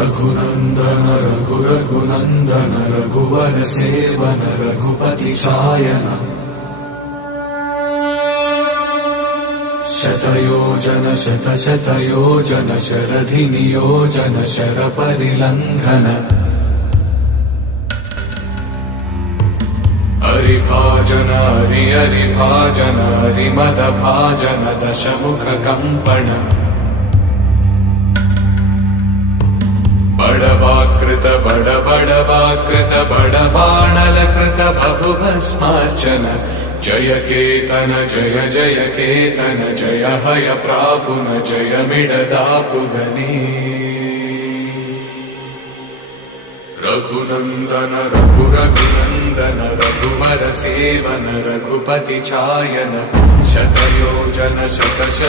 रघुनंदन रघुनंदन रघुवर seven Raghupati चायन शतयोजन शतशतयोजन शरधि नियोजन sir परिलंघन हरिभाजन हरिभाजन हरिमद भाजन दशमुख कंपन बड़वाकृत बड़वाकृत बड़बाणलकृत बहुभस्मार्चन जय केतन जय जय केतन जय हय प्रापुन जय मिडदापुगनी रघुनंदन रघुनंदन रघुवर सेवन रघुपति चायन शतयोजन शतश